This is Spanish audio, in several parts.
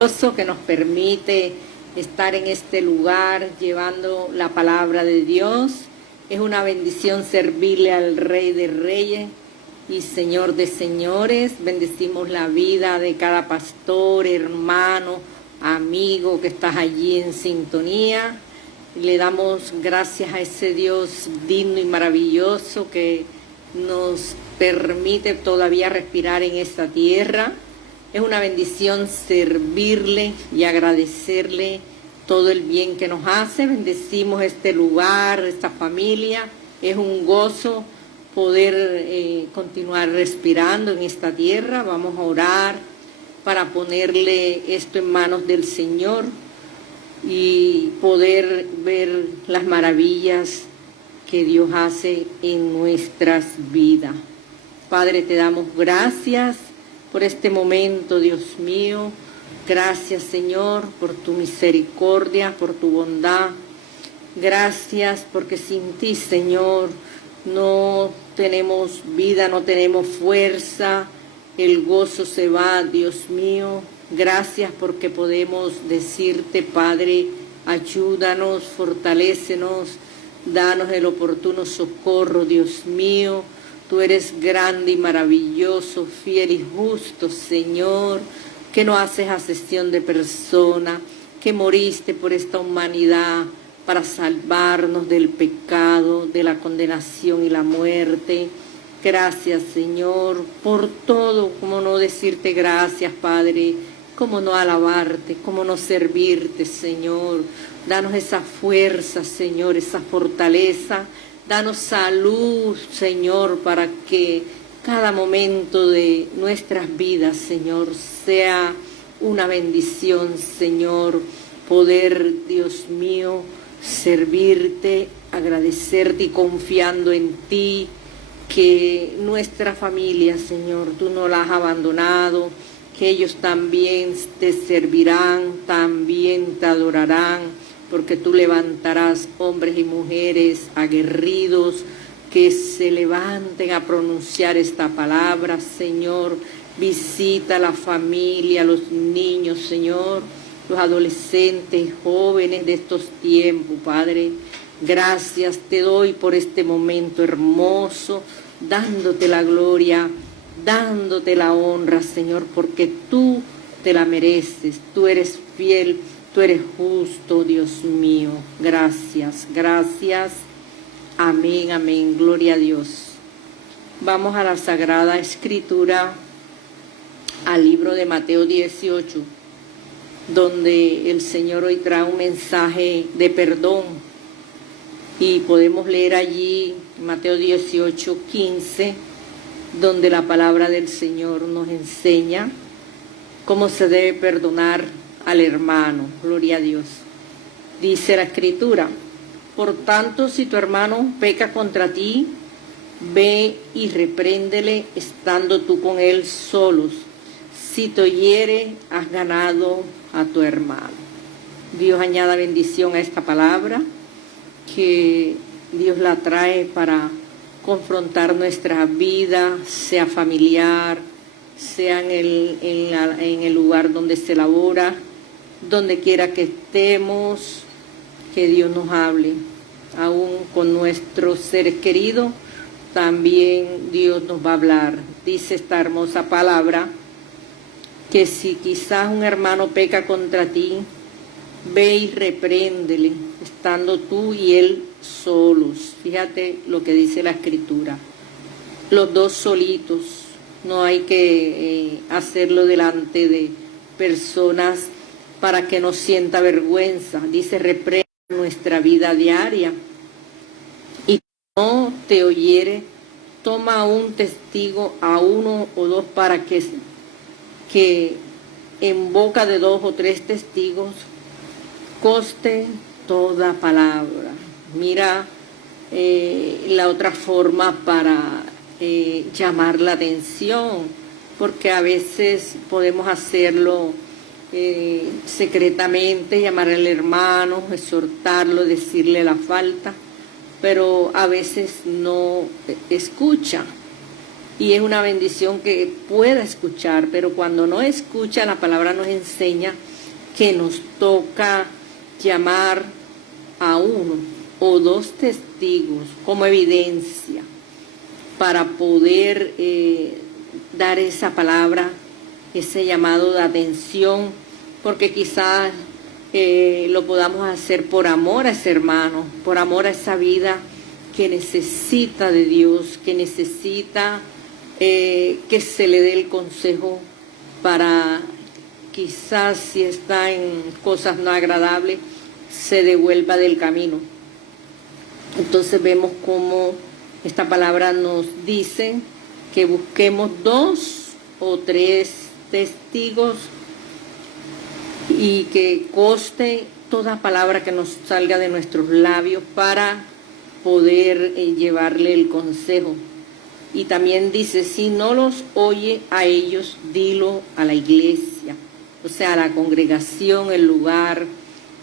Que nos permite estar en este lugar llevando la palabra de Dios. Es una bendición servirle al Rey de Reyes y Señor de Señores. Bendecimos la vida de cada pastor, hermano, amigo que estás allí en sintonía. Le damos gracias a ese Dios digno y maravilloso que nos permite todavía respirar en esta tierra. Es una bendición servirle y agradecerle todo el bien que nos hace. Bendecimos este lugar, esta familia. Es un gozo poder continuar respirando en esta tierra. Vamos a orar para ponerle esto en manos del Señor y poder ver las maravillas que Dios hace en nuestras vidas. Padre, te damos gracias por este momento, Dios mío. Gracias, Señor, por tu misericordia, por tu bondad. Gracias porque sin ti, Señor, no tenemos vida, no tenemos fuerza. El gozo se va, Dios mío. Gracias porque podemos decirte, Padre, ayúdanos, fortalécenos, danos el oportuno socorro, Dios mío. Tú eres grande y maravilloso, fiel y justo, Señor, que no haces acepción de persona, que moriste por esta humanidad para salvarnos del pecado, de la condenación y la muerte. Gracias, Señor, por todo. Cómo no decirte gracias, Padre, cómo no alabarte, cómo no servirte, Señor. Danos esa fuerza, Señor, esa fortaleza. Danos salud, Señor, para que cada momento de nuestras vidas, Señor, sea una bendición, Señor, poder, Dios mío, servirte, agradecerte y confiando en ti, que nuestra familia, Señor, tú no la has abandonado, que ellos también te servirán, también te adorarán, porque tú levantarás hombres y mujeres aguerridos que se levanten a pronunciar esta palabra, Señor. Visita a la familia, a los niños, Señor, los adolescentes, jóvenes de estos tiempos, Padre. Gracias te doy por este momento hermoso, dándote la gloria, dándote la honra, Señor, porque tú te la mereces, tú eres fiel. Tú eres justo, Dios mío. Gracias, gracias. Amén, amén. Gloria a Dios. Vamos a la Sagrada Escritura, al libro de Mateo 18, donde el Señor hoy trae un mensaje de perdón. Y podemos leer allí Mateo 18, 15, donde la palabra del Señor nos enseña cómo se debe perdonar al hermano. Gloria a Dios. Dice la Escritura: por tanto, si tu hermano peca contra ti, ve y repréndele estando tú con él solos. Si te oyere, has ganado a tu hermano. Dios añada bendición a esta palabra, que Dios la trae para confrontar nuestra vida, sea familiar, sea en el lugar donde se labora, donde quiera que estemos, que Dios nos hable. Aún con nuestros seres queridos, también Dios nos va a hablar. Dice esta hermosa palabra, que si quizás un hermano peca contra ti, ve y repréndele, estando tú y él solos. Fíjate lo que dice la Escritura. Los dos solitos, no hay que hacerlo delante de personas para que no sienta vergüenza. Dice, reprende nuestra vida diaria. Y si no te oyere, toma un testigo, a uno o dos, para que en boca de 2 o 3 testigos conste toda palabra. Mira la otra forma para llamar la atención, porque a veces podemos hacerlo secretamente, llamar al hermano, exhortarlo, decirle la falta, pero a veces no escucha. y es una bendición que pueda escuchar, pero cuando no escucha, la palabra nos enseña que nos toca llamar a uno o dos testigos como evidencia para poder dar esa palabra, ese llamado de atención, porque quizás lo podamos hacer por amor a ese hermano, por amor a esa vida que necesita de Dios, que necesita que se le dé el consejo para quizás si está en cosas no agradables, se devuelva del camino. Entonces vemos cómo esta palabra nos dice que busquemos 2 o 3 testigos y que conste toda palabra que nos salga de nuestros labios para poder llevarle el consejo. Y también dice, si no los oye a ellos, dilo a la iglesia, o sea, a la congregación, el lugar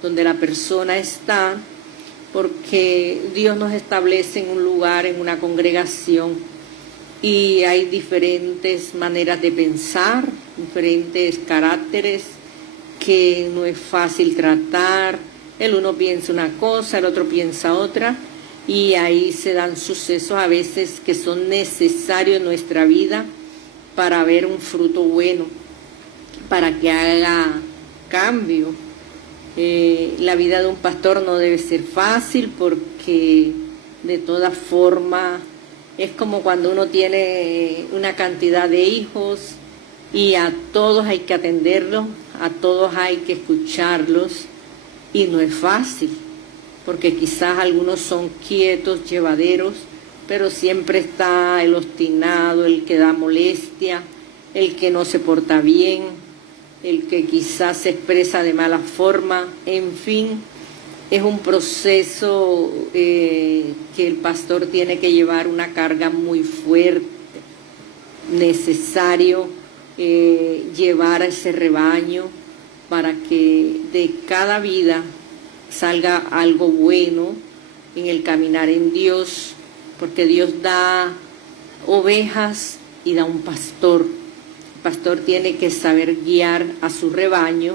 donde la persona está, porque Dios nos establece en un lugar, en una congregación, y hay diferentes maneras de pensar, diferentes caracteres que no es fácil tratar. El uno piensa una cosa, el otro piensa otra, y ahí se dan sucesos a veces que son necesarios en nuestra vida para ver un fruto bueno, para que haga cambio. La vida de un pastor no debe ser fácil porque de todas formas es como cuando uno tiene una cantidad de hijos y a todos hay que atenderlos, a todos hay que escucharlos y no es fácil porque quizás algunos son quietos, llevaderos, pero siempre está el obstinado, el que da molestia, el que no se porta bien, el que quizás se expresa de mala forma. En fin, es un proceso que el pastor tiene que llevar una carga muy fuerte, necesario llevar a ese rebaño para que de cada vida salga algo bueno en el caminar en Dios, porque Dios da ovejas y da un pastor. El pastor tiene que saber guiar a su rebaño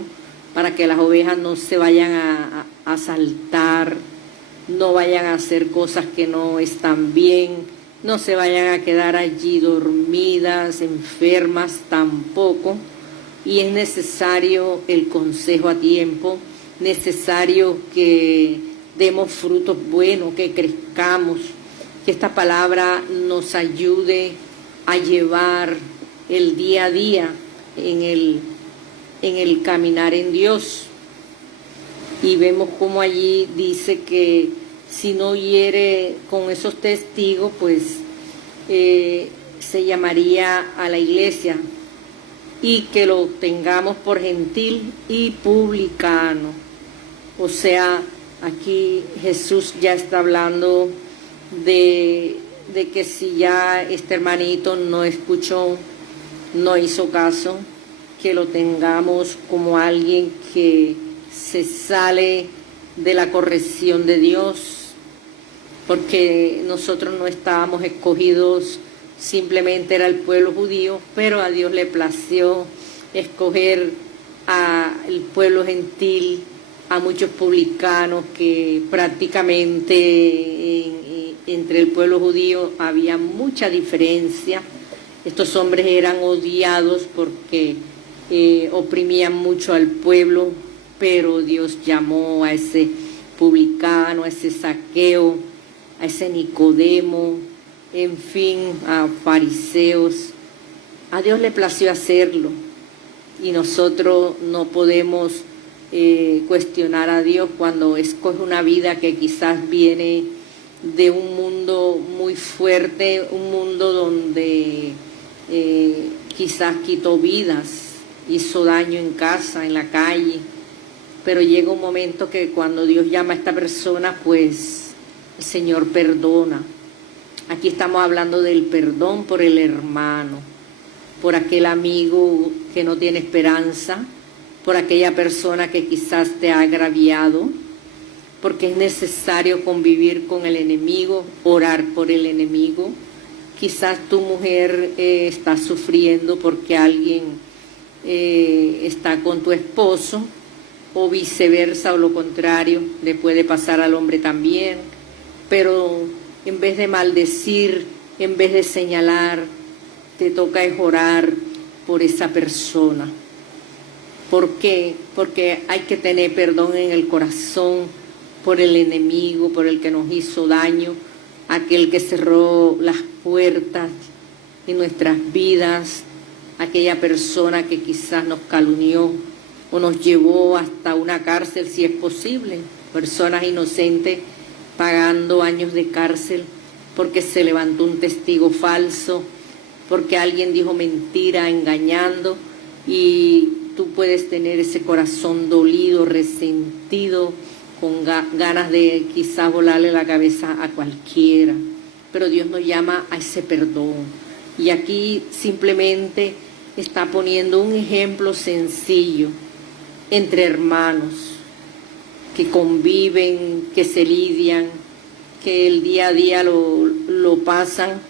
para que las ovejas no se vayan a saltar, no vayan a hacer cosas que no están bien, no se vayan a quedar allí dormidas, enfermas tampoco. Y es necesario el consejo a tiempo, necesario que demos frutos buenos, que crezcamos, que esta palabra nos ayude a llevar el día a día en el caminar en Dios. Y vemos como allí dice que si no hiere con esos testigos, pues se llamaría a la iglesia y que lo tengamos por gentil y publicano. O sea, aquí Jesús ya está hablando de que si ya este hermanito no escuchó, no hizo caso, que lo tengamos como alguien que se sale de la corrección de Dios, porque nosotros no estábamos escogidos, simplemente era el pueblo judío, pero a Dios le plació escoger al pueblo gentil, a muchos publicanos que prácticamente entre el pueblo judío había mucha diferencia. Estos hombres eran odiados porque oprimían mucho al pueblo, pero Dios llamó a ese publicano, a ese Zaqueo, a ese Nicodemo, en fin, a fariseos. A Dios le plació hacerlo y nosotros no podemos cuestionar a Dios cuando escoge una vida que quizás viene de un mundo muy fuerte, un mundo donde quizás quitó vidas, hizo daño en casa, en la calle, pero llega un momento que cuando Dios llama a esta persona, pues el Señor perdona. Aquí estamos hablando del perdón por el hermano, por aquel amigo que no tiene esperanza, por aquella persona que quizás te ha agraviado, porque es necesario convivir con el enemigo, orar por el enemigo, quizás tu mujer está sufriendo porque alguien está con tu esposo, o viceversa, o lo contrario, le puede pasar al hombre también. Pero en vez de maldecir, en vez de señalar, te toca es orar por esa persona. ¿Por qué? Porque hay que tener perdón en el corazón por el enemigo, por el que nos hizo daño, aquel que cerró las puertas en nuestras vidas, aquella persona que quizás nos calumnió o nos llevó hasta una cárcel, si es posible. Personas inocentes pagando años de cárcel porque se levantó un testigo falso, porque alguien dijo mentira, engañando, y tú puedes tener ese corazón dolido, resentido, con ganas de quizás volarle la cabeza a cualquiera. Pero Dios nos llama a ese perdón. Y aquí simplemente está poniendo un ejemplo sencillo entre hermanos que conviven, que se lidian, que el día a día lo pasan.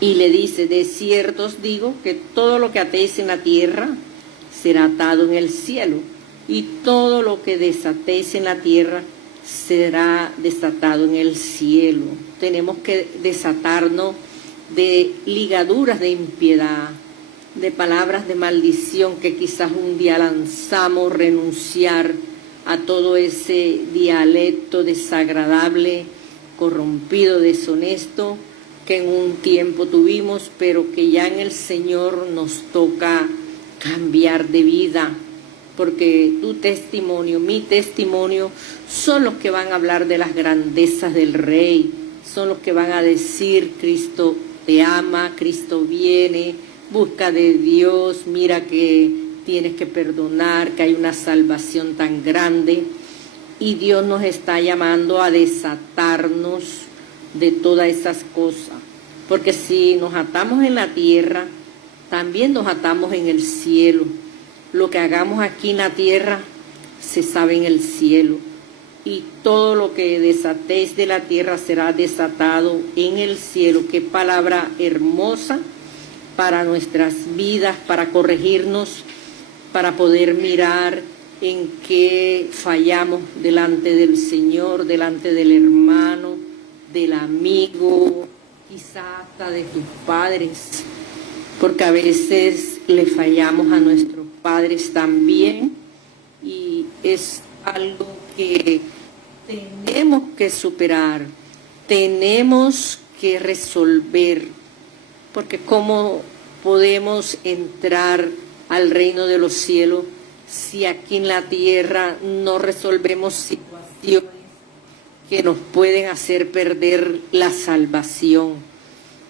Y le dice: de cierto os digo que todo lo que atéis en la tierra será atado en el cielo, y todo lo que desatéis en la tierra será desatado en el cielo. Tenemos que desatarnos de ligaduras de impiedad, de palabras de maldición que quizás un día lanzamos, renunciar a todo ese dialecto desagradable, corrompido, deshonesto, que en un tiempo tuvimos, pero que ya en el Señor nos toca cambiar de vida, porque tu testimonio, mi testimonio, son los que van a hablar de las grandezas del Rey, son los que van a decir: Cristo te ama, Cristo viene, busca de Dios, mira que tienes que perdonar, que hay una salvación tan grande. Y Dios nos está llamando a desatarnos de todas esas cosas, porque si nos atamos en la tierra, también nos atamos en el cielo. Lo que hagamos aquí en la tierra se sabe en el cielo, y todo lo que desatéis de la tierra será desatado en el cielo. Qué palabra hermosa para nuestras vidas, para corregirnos, para poder mirar en qué fallamos delante del Señor, delante del hermano, del amigo, quizás hasta de tus padres, porque a veces le fallamos a nuestros padres también, y es algo que tenemos que superar, tenemos que resolver, porque ¿cómo podemos entrar al reino de los cielos si aquí en la tierra no resolvemos situaciones que nos pueden hacer perder la salvación?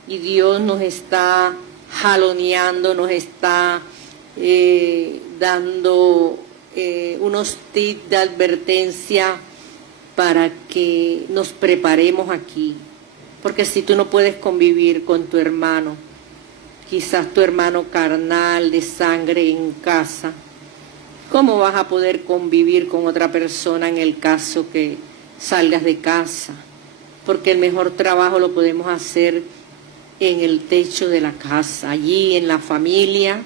Y Dios nos está jaloneando, nos está dando unos tips de advertencia para que nos preparemos aquí. Porque si tú no puedes convivir con tu hermano, quizás tu hermano carnal de sangre en casa, ¿cómo vas a poder convivir con otra persona en el caso que salgas de casa? Porque el mejor trabajo lo podemos hacer en el techo de la casa, allí en la familia,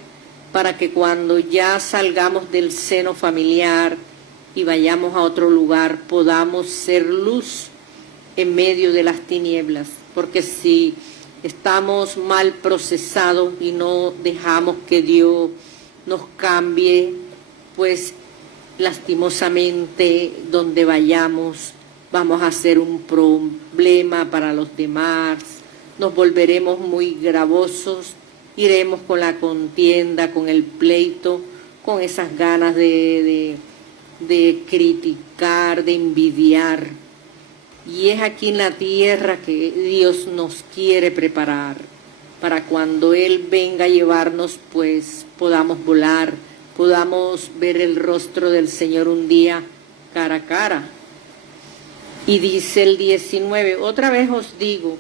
para que cuando ya salgamos del seno familiar y vayamos a otro lugar, podamos ser luz en medio de las tinieblas. Porque si estamos mal procesados y no dejamos que Dios nos cambie, pues lastimosamente donde vayamos vamos a ser un problema para los demás, nos volveremos muy gravosos, iremos con la contienda, con el pleito, con esas ganas de criticar, de envidiar. Y es aquí en la tierra que Dios nos quiere preparar, para cuando Él venga a llevarnos, pues podamos volar, podamos ver el rostro del Señor un día cara a cara. Y dice el 19, otra vez os digo,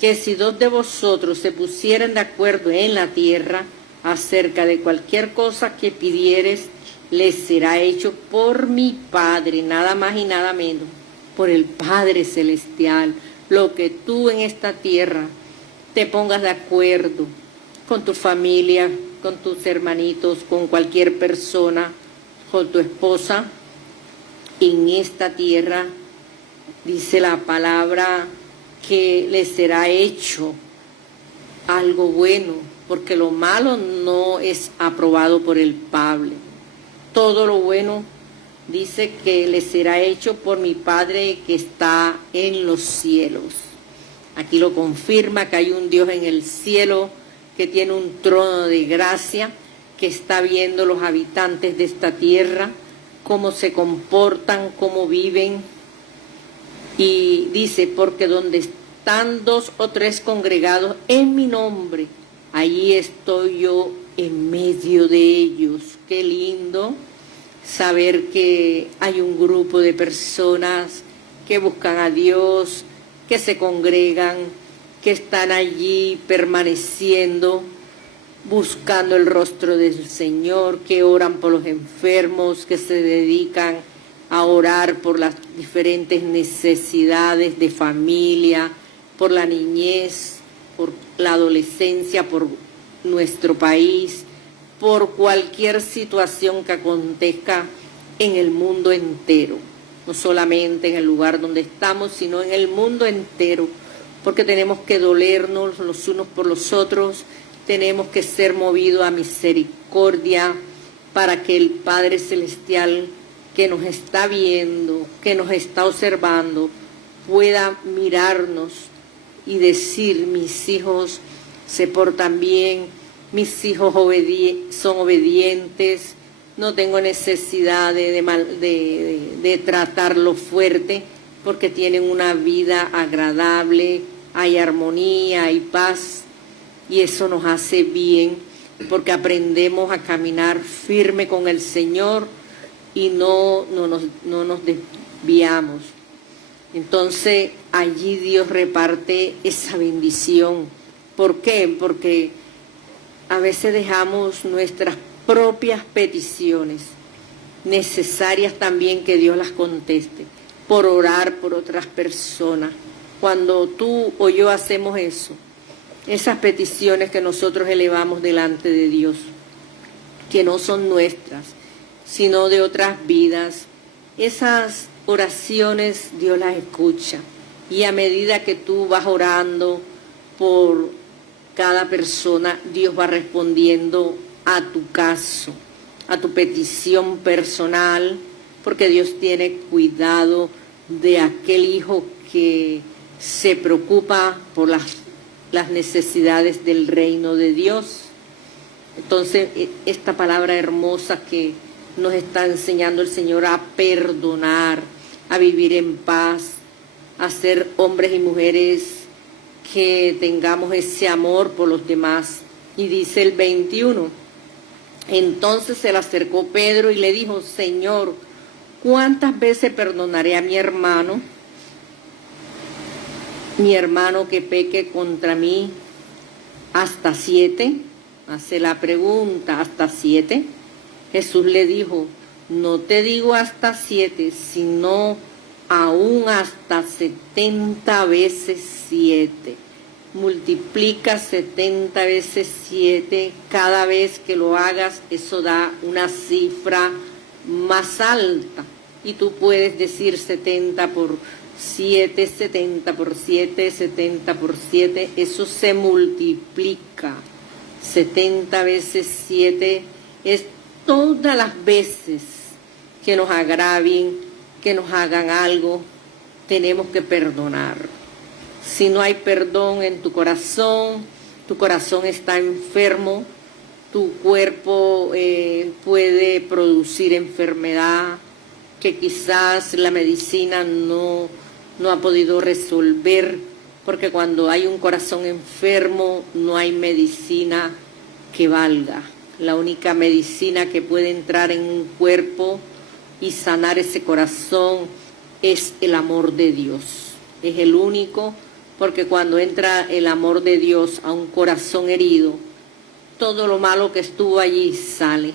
que si dos de vosotros se pusieran de acuerdo en la tierra acerca de cualquier cosa que pidieres, les será hecho por mi Padre, nada más y nada menos, por el Padre Celestial. Lo que tú en esta tierra te pongas de acuerdo con tu familia, con tus hermanitos, con cualquier persona, con tu esposa. En esta tierra, dice la palabra, que le será hecho algo bueno, porque lo malo no es aprobado por el Padre. Todo lo bueno dice que le será hecho por mi Padre que está en los cielos. Aquí lo confirma que hay un Dios en el cielo que tiene un trono de gracia, que está viendo los habitantes de esta tierra, cómo se comportan, cómo viven. Y dice, porque donde están 2 o 3 congregados en mi nombre, allí estoy yo en medio de ellos. Qué lindo saber que hay un grupo de personas que buscan a Dios, que se congregan, que están allí permaneciendo, buscando el rostro del Señor, que oran por los enfermos, que se dedican a orar por las diferentes necesidades de familia, por la niñez, por la adolescencia, por nuestro país, por cualquier situación que acontezca en el mundo entero, no solamente en el lugar donde estamos, sino en el mundo entero, porque tenemos que dolernos los unos por los otros, tenemos que ser movidos a misericordia para que el Padre Celestial que nos está viendo, que nos está observando, pueda mirarnos y decir, mis hijos se portan bien, mis hijos son obedientes, no tengo necesidad de tratarlo fuerte, porque tienen una vida agradable, hay armonía, hay paz, y eso nos hace bien, porque aprendemos a caminar firme con el Señor y no nos desviamos. Entonces allí Dios reparte esa bendición. ¿Por qué? Porque a veces dejamos nuestras propias peticiones, necesarias también que Dios las conteste, por orar por otras personas. Cuando tú o yo hacemos eso, esas peticiones que nosotros elevamos delante de Dios, que no son nuestras, sino de otras vidas, esas oraciones Dios las escucha. Y a medida que tú vas orando por cada persona, Dios va respondiendo a tu caso, a tu petición personal, porque Dios tiene cuidado de aquel hijo que se preocupa por las necesidades del reino de Dios. Entonces, esta palabra hermosa que nos está enseñando el Señor a perdonar, a vivir en paz, a ser hombres y mujeres que tengamos ese amor por los demás. Y dice el 21, entonces se le acercó Pedro y le dijo, Señor, ¿cuántas veces perdonaré a mi hermano que peque contra mí? ¿Hasta 7? Hace la pregunta, ¿hasta 7? Jesús le dijo, no te digo hasta 7, sino aún hasta 70 veces 7. Multiplica 70 veces 7, cada vez que lo hagas, eso da una cifra más alta. Y tú puedes decir 70 por 7, 70 por 7, 70 por 7, eso se multiplica. 70 veces 7 es todas las veces que nos agravien, que nos hagan algo, tenemos que perdonar. Si no hay perdón en tu corazón está enfermo, tu cuerpo puede producir enfermedad que quizás la medicina no ha podido resolver, porque cuando hay un corazón enfermo no hay medicina que valga. La única medicina que puede entrar en un cuerpo y sanar ese corazón es el amor de Dios. Es el único, porque cuando entra el amor de Dios a un corazón herido, todo lo malo que estuvo allí sale.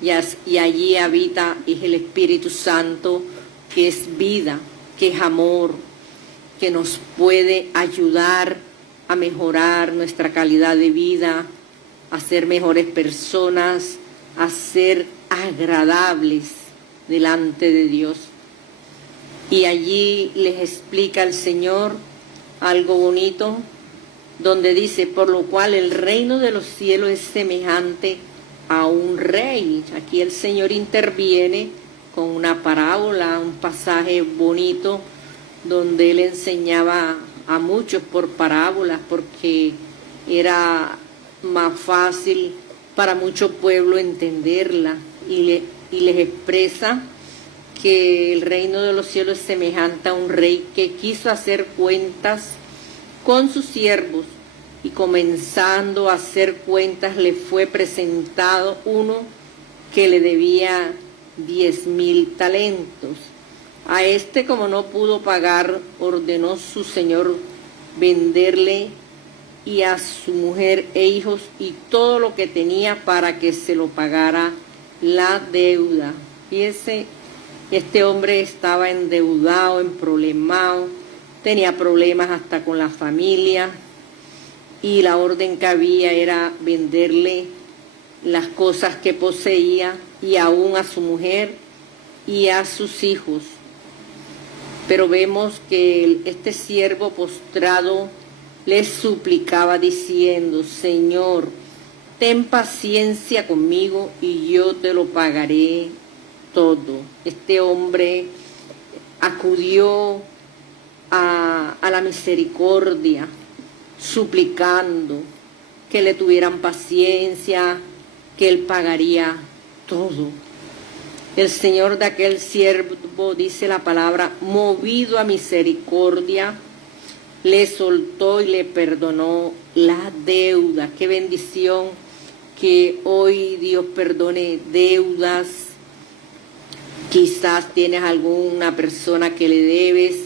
Y allí habita, es el Espíritu Santo, que es vida, que es amor, que nos puede ayudar a mejorar nuestra calidad de vida, a ser mejores personas, a ser agradables delante de Dios. Y allí les explica el Señor algo bonito, donde dice, por lo cual el reino de los cielos es semejante a un rey. Aquí el Señor interviene con una parábola, un pasaje bonito, donde Él enseñaba a muchos por parábolas, porque era más fácil para mucho pueblo entenderla, y les expresa que el reino de los cielos es semejante a un rey que quiso hacer cuentas con sus siervos, y comenzando a hacer cuentas le fue presentado uno que le debía 10,000 talentos. A este, como no pudo pagar, ordenó su señor venderle y a su mujer e hijos y todo lo que tenía para que se lo pagara la deuda. Fíjese, este hombre estaba endeudado, emproblemado, tenía problemas hasta con la familia, y la orden que había era venderle las cosas que poseía y aún a su mujer y a sus hijos. Pero vemos que este siervo postrado le suplicaba diciendo, Señor, ten paciencia conmigo y yo te lo pagaré todo. Este hombre acudió a la misericordia, suplicando que le tuvieran paciencia, que él pagaría todo. El Señor de aquel siervo, dice la palabra, movido a misericordia, le soltó y le perdonó la deuda. Qué bendición que hoy Dios perdone deudas. Quizás tienes alguna persona que le debes,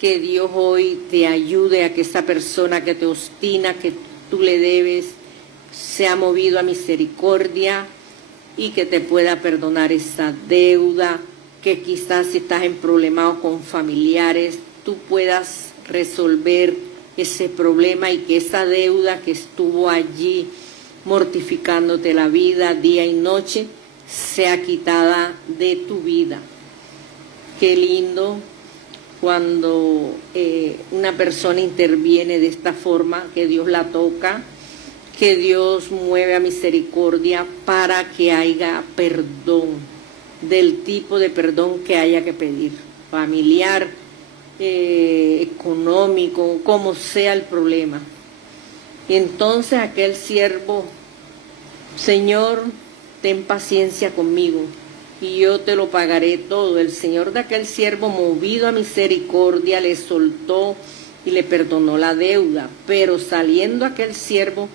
que Dios hoy te ayude a que esa persona que te obstina, que tú le debes, sea movido a misericordia y que te pueda perdonar esa deuda, que quizás si estás en problemas con familiares, tú puedas resolver ese problema y que esa deuda que estuvo allí mortificándote la vida día y noche sea quitada de tu vida. Qué lindo cuando una persona interviene de esta forma, que Dios la toca, que Dios mueve a misericordia para que haya perdón, del tipo de perdón que haya que pedir, familiar, económico, como sea el problema. Y entonces aquel siervo, Señor, ten paciencia conmigo y yo te lo pagaré todo. El Señor de aquel siervo, movido a misericordia, le soltó y le perdonó la deuda. Pero saliendo aquel siervo,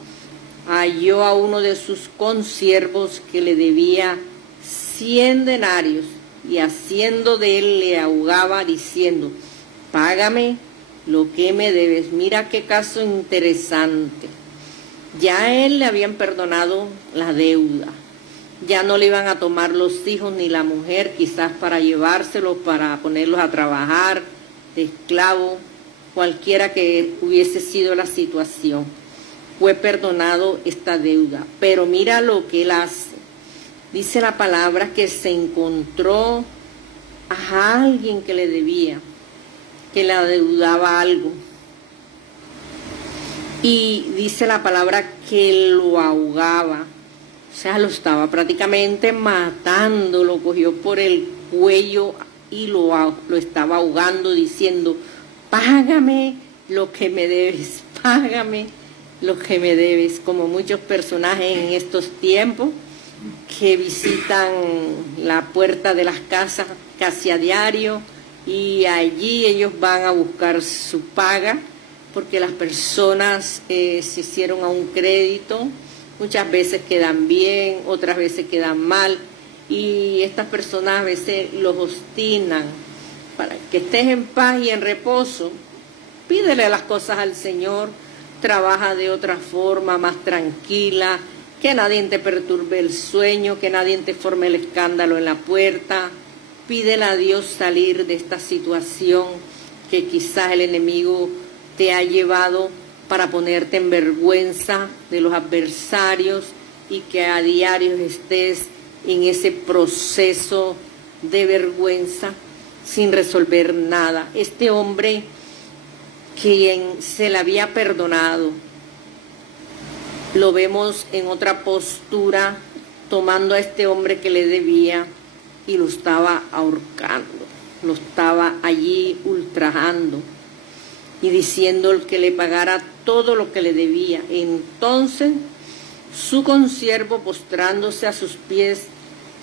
halló a uno de sus consiervos que le debía 100 denarios, y haciendo de él le ahogaba diciendo, págame lo que me debes. Mira qué caso interesante. Ya a él le habían perdonado la deuda. Ya no le iban a tomar los hijos ni la mujer, quizás para llevárselos, para ponerlos a trabajar de esclavo, cualquiera que hubiese sido la situación. Fue perdonado esta deuda. Pero mira lo que él hace. Dice la palabra que se encontró a alguien que le debía, que le adeudaba algo. Y dice la palabra que lo ahogaba. O sea, lo estaba prácticamente matando, lo cogió por el cuello y lo estaba ahogando diciendo, págame lo que me debes, págame lo que me debes. Como muchos personajes en estos tiempos que visitan la puerta de las casas casi a diario, y allí ellos van a buscar su paga, porque las personas se hicieron a un crédito. Muchas veces quedan bien, otras veces quedan mal, y estas personas a veces los obstinan. Para que estés en paz y en reposo, pídele las cosas al Señor, trabaja de otra forma, más tranquila, que nadie te perturbe el sueño, que nadie te forme el escándalo en la puerta. Pídele a Dios salir de esta situación que quizás el enemigo te ha llevado para ponerte en vergüenza de los adversarios y que a diario estés en ese proceso de vergüenza sin resolver nada. Este hombre, quien se le había perdonado, lo vemos en otra postura, tomando a este hombre que le debía y lo estaba ahorcando, lo estaba allí ultrajando y diciendo que le pagara todo lo que le debía. Entonces su consiervo, postrándose a sus pies,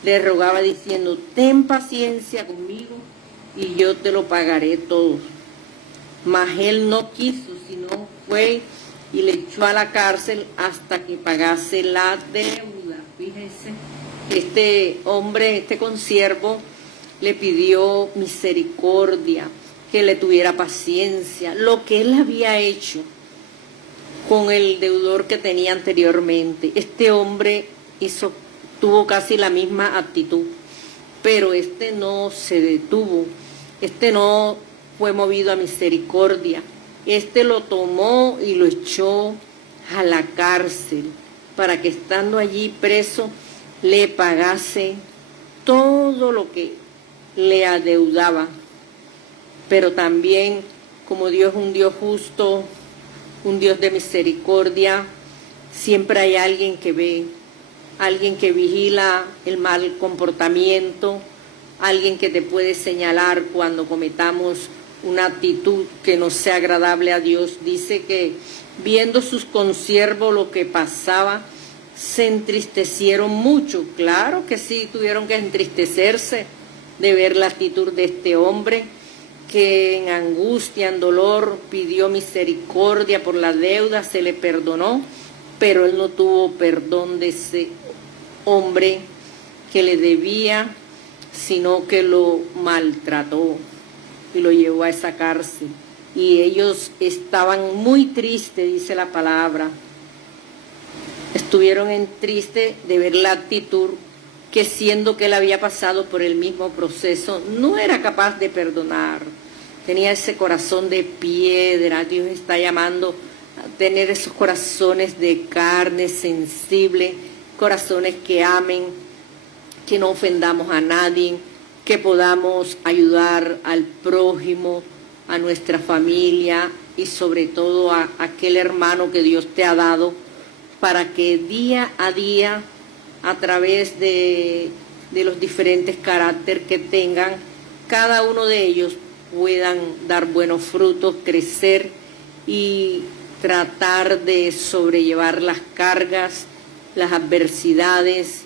le rogaba diciendo: ten paciencia conmigo y yo te lo pagaré todo. Mas él no quiso, sino fue y le echó a la cárcel hasta que pagase la deuda. Fíjense, este hombre, este consiervo, le pidió misericordia, que le tuviera paciencia. Lo que él había hecho con el deudor que tenía anteriormente, este hombre tuvo casi la misma actitud, pero este no se detuvo, este no fue movido a misericordia, este lo tomó y lo echó a la cárcel para que, estando allí preso, le pagase todo lo que le adeudaba. Pero también, como Dios es un Dios justo, un Dios de misericordia, siempre hay alguien que ve, alguien que vigila el mal comportamiento, alguien que te puede señalar cuando cometamos una actitud que no sea agradable a Dios. Dice que viendo sus consiervos lo que pasaba, se entristecieron mucho. Claro que sí, tuvieron que entristecerse de ver la actitud de este hombre, que en angustia, en dolor, pidió misericordia por la deuda, se le perdonó, pero él no tuvo perdón de ese hombre que le debía, sino que lo maltrató y lo llevó a esa cárcel. Y ellos estaban muy tristes, dice la palabra. Estuvieron tristes de ver la actitud, que siendo que él había pasado por el mismo proceso, no era capaz de perdonar. Tenía ese corazón de piedra. Dios está llamando a tener esos corazones de carne sensible, corazones que amen, que no ofendamos a nadie, que podamos ayudar al prójimo, a nuestra familia y sobre todo a aquel hermano que Dios te ha dado, para que día a día, a través de los diferentes caracteres que tengan, cada uno de ellos puedan dar buenos frutos, crecer y tratar de sobrellevar las cargas, las adversidades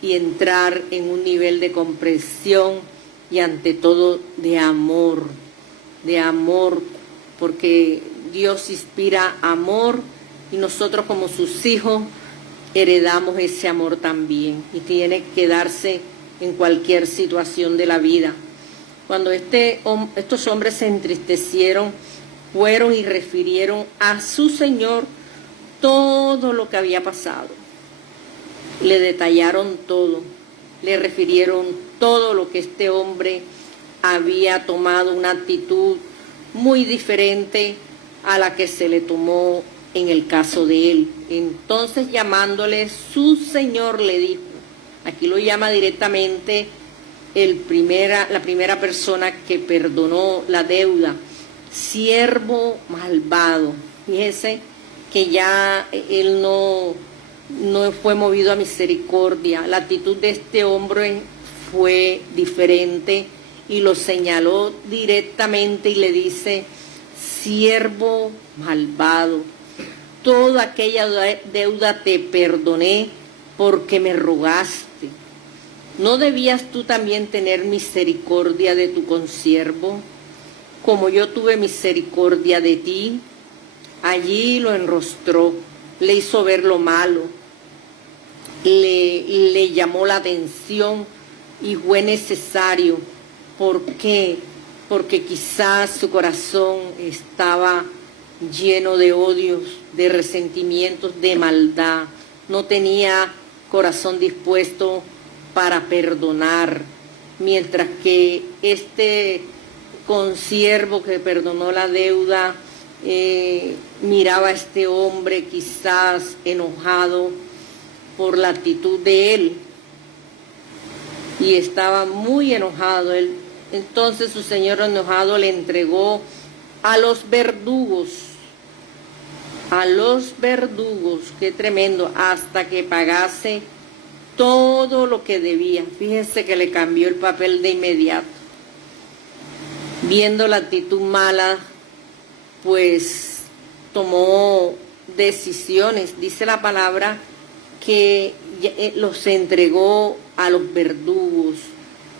y entrar en un nivel de comprensión y ante todo de amor, porque Dios inspira amor y nosotros como sus hijos heredamos ese amor también, y tiene que darse en cualquier situación de la vida. Cuando estos hombres se entristecieron, fueron y refirieron a su Señor todo lo que había pasado. Le detallaron todo, le refirieron todo lo que este hombre había tomado, una actitud muy diferente a la que se le tomó en el caso de él. Entonces, llamándole su Señor, le dijo, aquí lo llama directamente la primera persona que perdonó la deuda: siervo malvado. Fíjese que ya él no fue movido a misericordia. La actitud de este hombre fue diferente y lo señaló directamente y le dice: siervo malvado, toda aquella deuda te perdoné porque me rogaste. ¿No debías tú también tener misericordia de tu consiervo, como yo tuve misericordia de ti? Allí lo enrostró, le hizo ver lo malo, le llamó la atención y fue necesario. ¿Por qué? Porque quizás su corazón estaba lleno de odios, de resentimientos, de maldad. No tenía corazón dispuesto para perdonar, mientras que este consiervo que perdonó la deuda miraba a este hombre quizás enojado por la actitud de él, y estaba muy enojado él. Entonces su señor enojado le entregó a los verdugos, qué tremendo, hasta que pagase todo lo que debía. Fíjense que le cambió el papel de inmediato. Viendo la actitud mala, pues tomó decisiones. Dice la palabra que los entregó a los verdugos,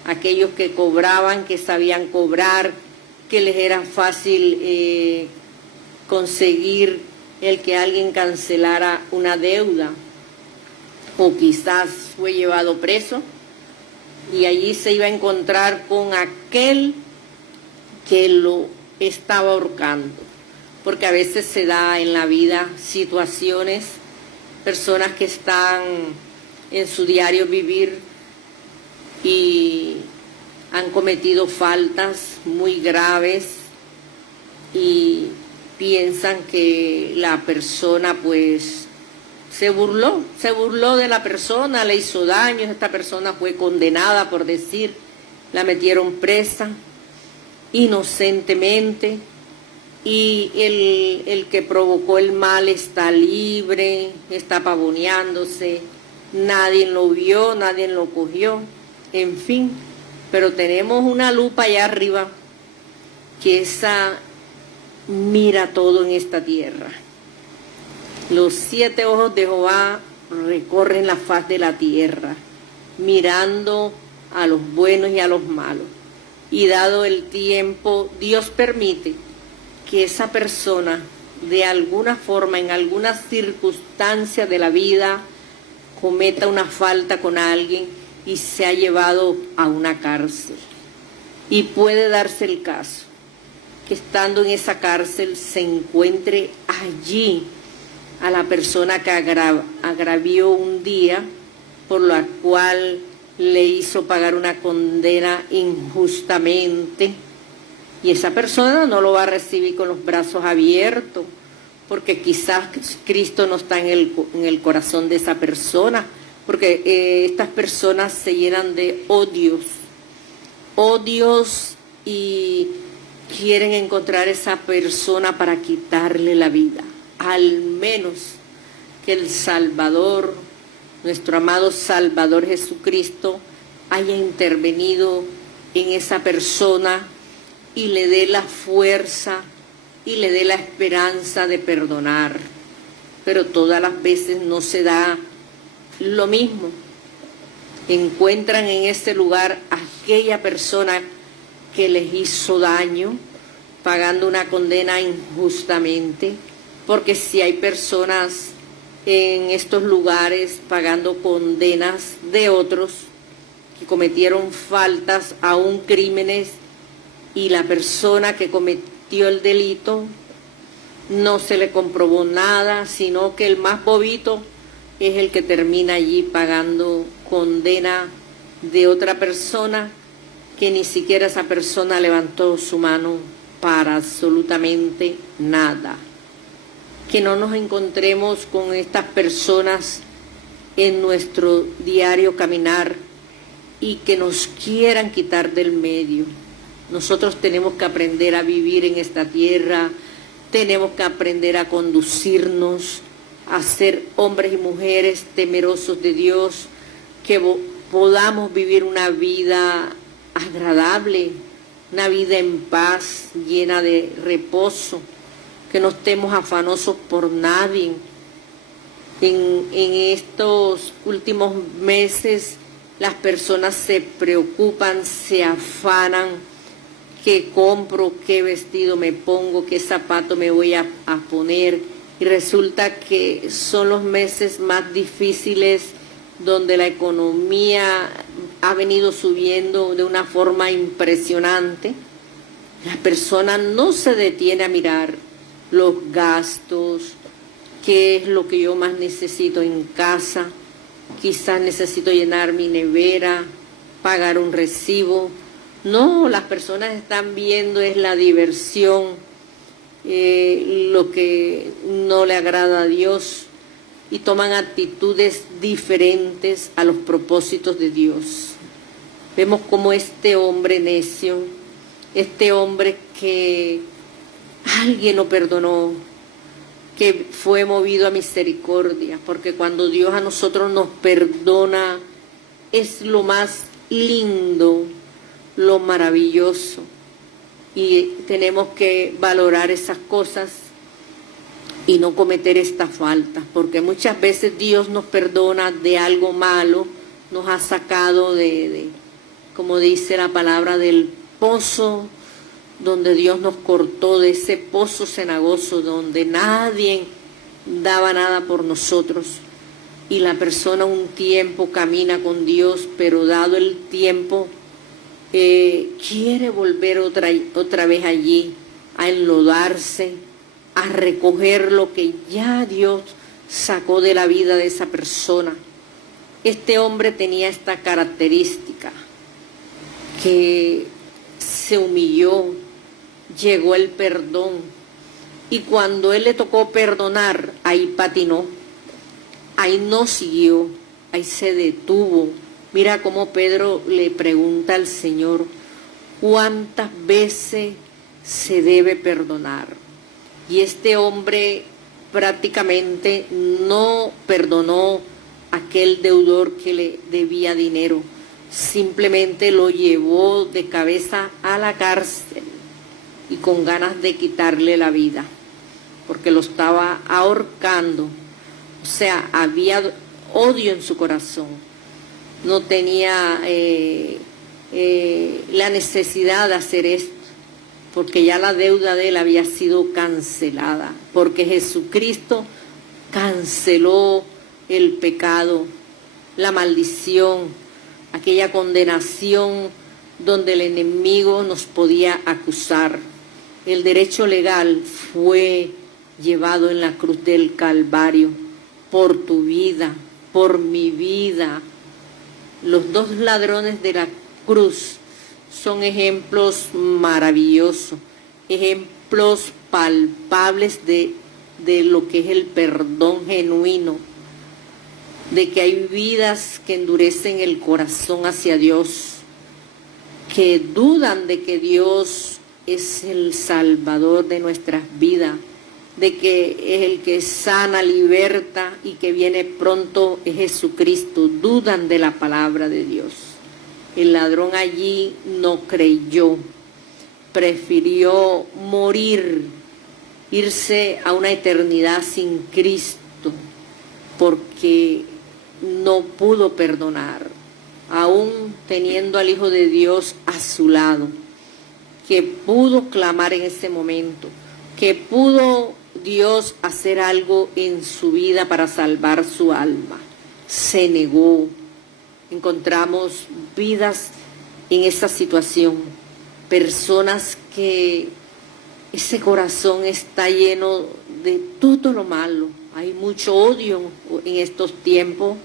aquellos que cobraban, que sabían cobrar, que les era fácil conseguir el que alguien cancelara una deuda, o quizás fue llevado preso y allí se iba a encontrar con aquel que lo estaba ahorcando, porque a veces se da en la vida situaciones, personas que están en su diario vivir y han cometido faltas muy graves y piensan que la persona pues se burló de la persona, le hizo daño, esta persona fue condenada por decir, la metieron presa inocentemente, y el que provocó el mal está libre, está pavoneándose, nadie lo vio, nadie lo cogió, en fin, pero tenemos una lupa allá arriba que esa mira todo en esta tierra. Los 7 ojos de Jehová recorren la faz de la tierra, mirando a los buenos y a los malos. Y dado el tiempo, Dios permite que esa persona, de alguna forma, en alguna circunstancia de la vida, cometa una falta con alguien y se ha llevado a una cárcel. Y puede darse el caso que estando en esa cárcel se encuentre allí a la persona que agravió un día, por la cual le hizo pagar una condena injustamente, y esa persona no lo va a recibir con los brazos abiertos, porque quizás Cristo no está en el corazón de esa persona, porque estas personas se llenan de odios y quieren encontrar a esa persona para quitarle la vida. Al menos que el Salvador, nuestro amado Salvador Jesucristo, haya intervenido en esa persona y le dé la fuerza y le dé la esperanza de perdonar. Pero todas las veces no se da lo mismo. Encuentran en ese lugar a aquella persona que les hizo daño, pagando una condena injustamente, porque si hay personas en estos lugares pagando condenas de otros que cometieron faltas, aún crímenes, y la persona que cometió el delito no se le comprobó nada, sino que el más bobito es el que termina allí pagando condena de otra persona que ni siquiera esa persona levantó su mano para absolutamente nada. Que no nos encontremos con estas personas en nuestro diario caminar y que nos quieran quitar del medio. Nosotros tenemos que aprender a vivir en esta tierra, tenemos que aprender a conducirnos, a ser hombres y mujeres temerosos de Dios, que podamos vivir una vida agradable, una vida en paz, llena de reposo, que no estemos afanosos por nadie. En estos últimos meses las personas se preocupan, se afanan, qué compro, qué vestido me pongo, qué zapato me voy a poner, y resulta que son los meses más difíciles donde la economía ha venido subiendo de una forma impresionante. La persona no se detiene a mirar los gastos, qué es lo que yo más necesito en casa, quizás necesito llenar mi nevera, pagar un recibo. No, las personas están viendo es la diversión lo que no le agrada a Dios y toman actitudes diferentes a los propósitos de Dios. Vemos como este hombre necio, este hombre que alguien lo perdonó, que fue movido a misericordia, porque cuando Dios a nosotros nos perdona es lo más lindo, lo maravilloso, y tenemos que valorar esas cosas y no cometer estas faltas, porque muchas veces Dios nos perdona de algo malo, nos ha sacado como dice la palabra, del pozo donde Dios nos cortó, de ese pozo cenagoso donde nadie daba nada por nosotros, y la persona un tiempo camina con Dios, pero dado el tiempo quiere volver otra vez allí a enlodarse, a recoger lo que ya Dios sacó de la vida de esa persona. Este hombre tenía esta característica, que se humilló, llegó el perdón, y cuando él le tocó perdonar, ahí patinó, ahí no siguió, ahí se detuvo. Mira cómo Pedro le pregunta al Señor, ¿cuántas veces se debe perdonar? Y este hombre prácticamente no perdonó a aquel deudor que le debía dinero, simplemente lo llevó de cabeza a la cárcel y con ganas de quitarle la vida, porque lo estaba ahorcando. O sea, había odio en su corazón, no tenía la necesidad de hacer esto, porque ya la deuda de él había sido cancelada, porque Jesucristo canceló el pecado, la maldición, aquella condenación donde el enemigo nos podía acusar. El derecho legal fue llevado en la cruz del Calvario por tu vida, por mi vida. Los dos ladrones de la cruz son ejemplos maravillosos, ejemplos palpables de lo que es el perdón genuino, de que hay vidas que endurecen el corazón hacia Dios, que dudan de que Dios es el Salvador de nuestras vidas, de que es el que sana, liberta y que viene pronto es Jesucristo. Dudan de la palabra de Dios. El ladrón allí no creyó, prefirió morir, irse a una eternidad sin Cristo, porque no pudo perdonar, aún teniendo al Hijo de Dios a su lado, que pudo clamar en ese momento, que pudo Dios hacer algo en su vida para salvar su alma. Se negó. Encontramos vidas en esa situación, personas que ese corazón está lleno de todo lo malo. Hay mucho odio en estos tiempos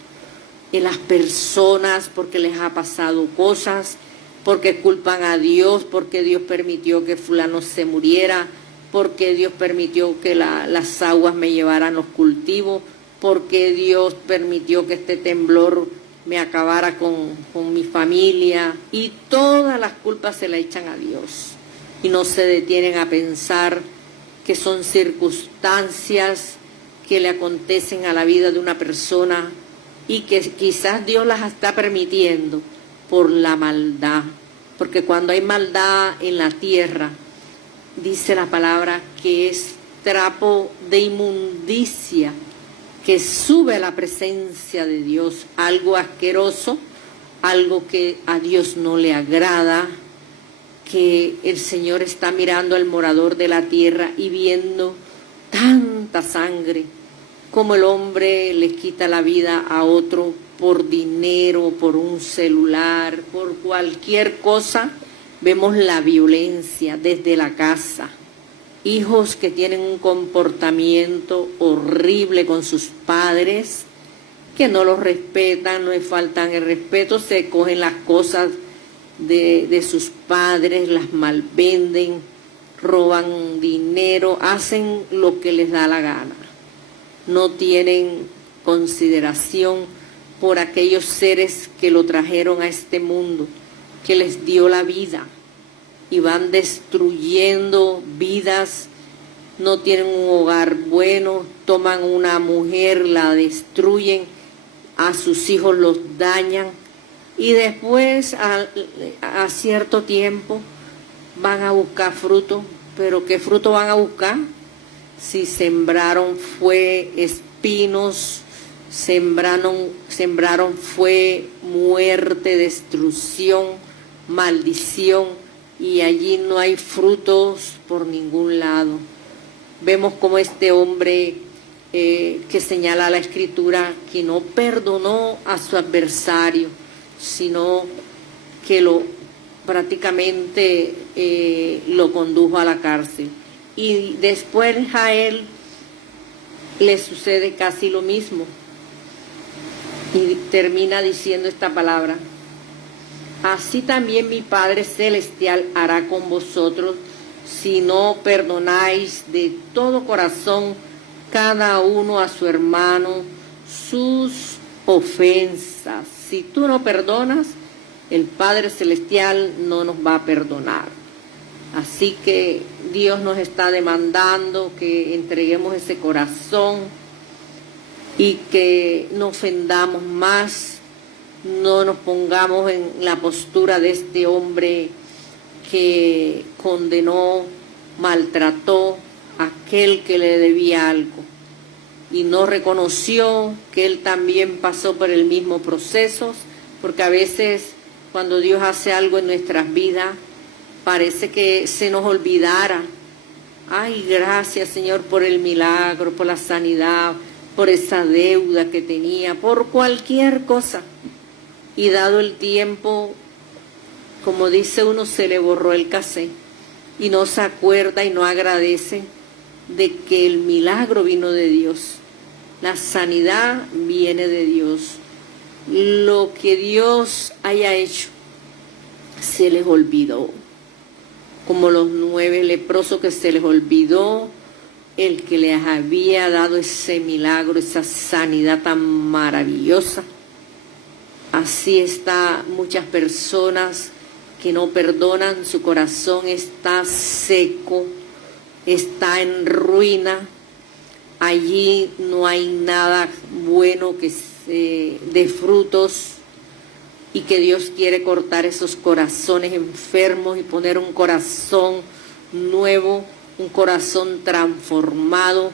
en las personas porque les ha pasado cosas, porque culpan a Dios, porque Dios permitió que fulano se muriera, porque Dios permitió que las aguas me llevaran los cultivos, porque Dios permitió que este temblor me acabara con mi familia, y todas las culpas se las echan a Dios y no se detienen a pensar que son circunstancias que le acontecen a la vida de una persona y que quizás Dios las está permitiendo por la maldad, porque cuando hay maldad en la tierra, dice la palabra que es trapo de inmundicia que sube a la presencia de Dios, algo asqueroso, algo que a Dios no le agrada, que el Señor está mirando al morador de la tierra y viendo tanta sangre, como el hombre le quita la vida a otro por dinero, por un celular, por cualquier cosa. Vemos la violencia desde la casa. Hijos que tienen un comportamiento horrible con sus padres, que no los respetan, no les faltan el respeto, se cogen las cosas de sus padres, las malvenden, roban dinero, hacen lo que les da la gana. No tienen consideración por aquellos seres que lo trajeron a este mundo, que les dio la vida, y van destruyendo vidas. No tienen un hogar bueno, toman una mujer, la destruyen, a sus hijos los dañan, y después a cierto tiempo van a buscar fruto. Pero ¿qué fruto van a buscar? Si sembraron fue espinos, sembraron fue muerte, destrucción, maldición, y allí no hay frutos por ningún lado. Vemos como este hombre que señala la Escritura, que no perdonó a su adversario, sino que prácticamente lo condujo a la cárcel. Y después a él le sucede casi lo mismo. Y termina diciendo esta palabra: así también mi Padre Celestial hará con vosotros, si no perdonáis de todo corazón cada uno a su hermano sus ofensas. Si tú no perdonas, el Padre Celestial no nos va a perdonar. Así que Dios nos está demandando que entreguemos ese corazón y que no ofendamos más, no nos pongamos en la postura de este hombre que condenó, maltrató a aquel que le debía algo y no reconoció que él también pasó por el mismo proceso, porque a veces cuando Dios hace algo en nuestras vidas, parece que se nos olvidara. Ay, gracias Señor por el milagro, por la sanidad, por esa deuda que tenía, por cualquier cosa. Y dado el tiempo, como dice uno, se le borró el cassette y no se acuerda y no agradece de que el milagro vino de Dios. La sanidad viene de Dios. Lo que Dios haya hecho se les olvidó. Como los 9 leprosos que se les olvidó el que les había dado ese milagro, esa sanidad tan maravillosa. Así está muchas personas que no perdonan, su corazón está seco, está en ruina. Allí no hay nada bueno que de frutos, y que Dios quiere cortar esos corazones enfermos y poner un corazón nuevo, un corazón transformado,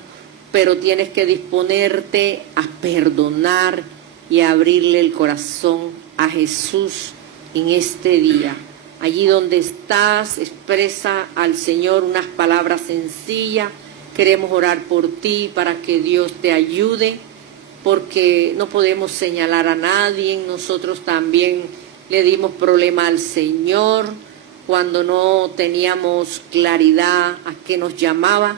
pero tienes que disponerte a perdonar y a abrirle el corazón a Jesús en este día. Allí donde estás, expresa al Señor unas palabras sencillas. Queremos orar por ti para que Dios te ayude, porque no podemos señalar a nadie. Nosotros también le dimos problema al Señor cuando no teníamos claridad a qué nos llamaba,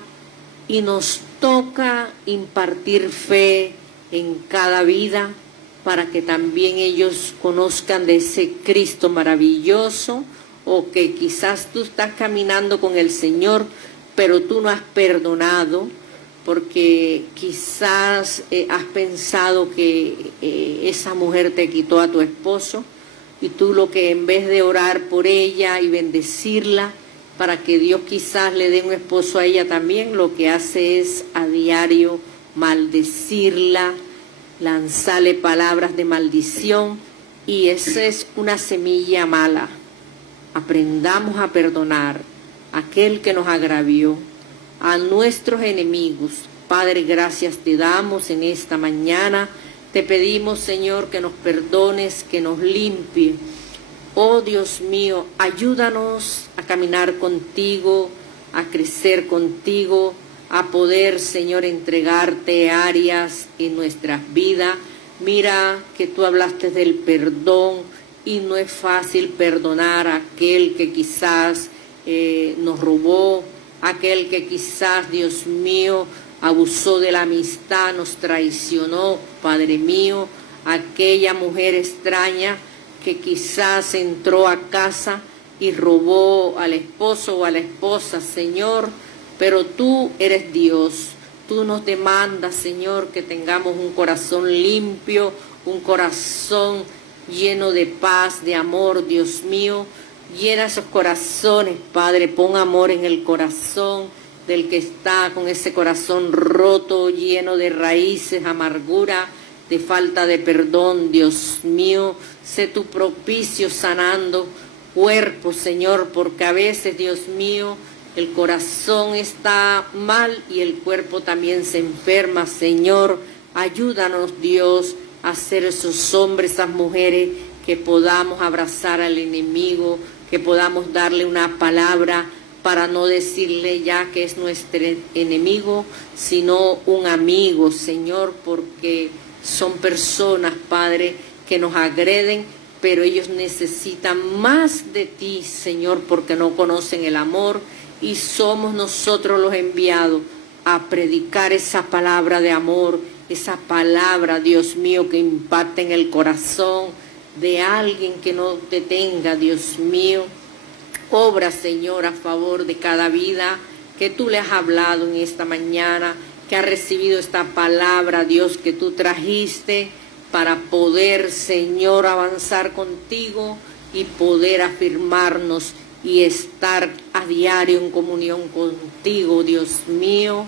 y nos toca impartir fe en cada vida para que también ellos conozcan de ese Cristo maravilloso, o que quizás tú estás caminando con el Señor, pero tú no has perdonado, porque quizás has pensado que esa mujer te quitó a tu esposo, y tú lo que en vez de orar por ella y bendecirla para que Dios quizás le dé un esposo a ella también, lo que hace es a diario maldecirla, lanzarle palabras de maldición, y esa es una semilla mala. Aprendamos a perdonar a aquel que nos agravió, a nuestros enemigos. Padre, gracias te damos en esta mañana. Te pedimos, Señor, que nos perdones, que nos limpie. Oh Dios mío, ayúdanos a caminar contigo, a crecer contigo, a poder, Señor, entregarte áreas en nuestras vidas. Mira que tú hablaste del perdón, y no es fácil perdonar a aquel que quizás nos robó, aquel que quizás, Dios mío, abusó de la amistad, nos traicionó, Padre mío, aquella mujer extraña que quizás entró a casa y robó al esposo o a la esposa, Señor, pero tú eres Dios. Tú nos demandas, Señor, que tengamos un corazón limpio, un corazón lleno de paz, de amor, Dios mío. Llena esos corazones, Padre, pon amor en el corazón del que está con ese corazón roto, lleno de raíces, amargura, de falta de perdón, Dios mío. Sé tu propicio sanando cuerpos, Señor, porque a veces, Dios mío, el corazón está mal y el cuerpo también se enferma, Señor. Ayúdanos, Dios, a ser esos hombres, esas mujeres que podamos abrazar al enemigo, que podamos darle una palabra para no decirle ya que es nuestro enemigo, sino un amigo, Señor, porque son personas, Padre, que nos agreden, pero ellos necesitan más de ti, Señor, porque no conocen el amor y somos nosotros los enviados a predicar esa palabra de amor, esa palabra, Dios mío, que impacte en el corazón de alguien que no te tenga, Dios mío. Obra, Señor, a favor de cada vida que tú le has hablado en esta mañana, que ha recibido esta palabra, Dios, que tú trajiste para poder, Señor, avanzar contigo y poder afirmarnos y estar a diario en comunión contigo, Dios mío.